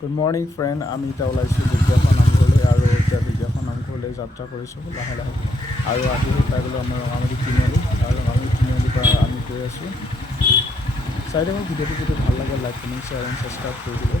Good morning friend, আমি এতিয়া ওলাইছোঁ ঢেকীয়াখোৱা নামঘৰলৈ আৰু এতিয়া ঢেকীয়াখোৱা নামঘৰলৈ যাত্ৰা কৰিছোঁ লাহে লাহে। আৰু আহি পাই গ'লোঁ আমাৰ ৰঙামাটি তিনিআলি আৰু ৰঙামাটি তিনিআলিৰ পৰা আমি গৈ আছোঁ। চাই থাকক ভিডিঅ'টো, যদি ভাল লাগে like comment share and subscribe কৰি দিব।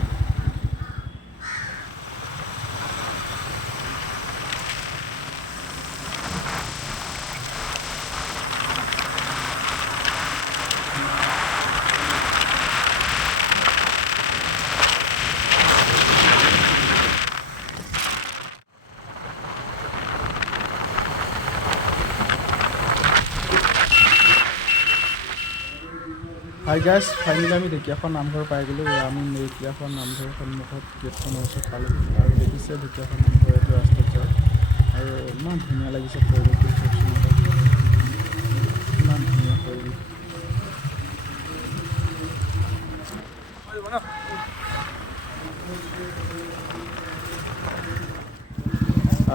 হাই গাইজ, ফাইনেলি আমি ঢেকীয়াখোৱা নামঘৰ পাই গ'লোঁ। আমি ঢেকীয়াখোৱা নামঘৰৰ সন্মুখত গেটখনৰ ওচৰত পালোঁ আৰু দেখিছে ঢেকীয়াখোৱা নামঘৰ এইটো ৰাস্তাত যায় আৰু ইমান ধুনীয়া লাগিছে পৰিৱেশটো, চাওকচোন এবাৰ, ইমান ধুনীয়া পৰিৱেশ।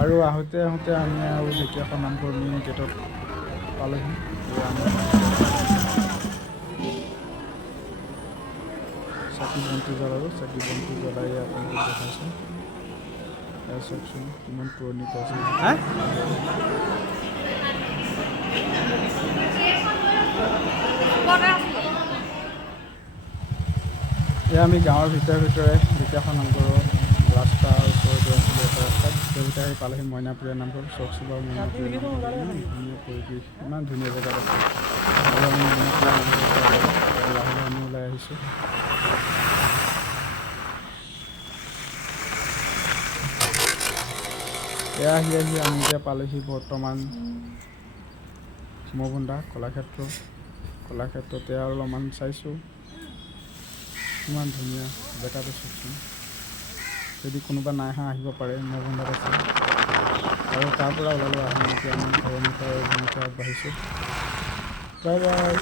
আৰু আহোঁতে আমি আৰু ঢেকীয়াখোৱা নামঘৰ মেইন গেটত পালোহি। চাকি বন্তি জ্বলালোঁ, চাকি বন্তি জ্বলাই আপোনালোকক দেখাইছোঁ। চাওকচোন কিমান পুৰণি গছ। এয়া আমি গাঁৱৰ ভিতৰে ঢেকীয়াখোৱা নামঘৰৰ ৰাস্তাৰ ওচৰতে আছিলোঁ এটা ৰাস্তাত। ভিতৰে আহি পালেহি মইনাপুৰীয়া নামঘৰ। চাওকচোন বাৰু মইনাপুৰীয়া নামঘৰ, ইমান ধুনীয়া পৰিৱেশ, ইমান ধুনীয়া জেগাত আছে। আৰু আমি মইনাপুৰীয়া নামঘৰৰ পৰা লাহে লাহে আমি ওলাই আহিছোঁ। এয়া আহি আমি এতিয়া পালোহি বৰ্তমান শিমলুগুৰি কলাক্ষেত্ৰতে আৰু অলপমান চাইছোঁ। ইমান ধুনীয়া জেগাটো চাওকচোন, যদি কোনোবা নাই অহা আহিব পাৰে, শিমলুগুৰিত আছে। আৰু তাৰ পৰা ওলালোঁ আহি এতিয়া আমি ঘৰৰ মুখে আগবাঢ়িছোঁ। Bye bye.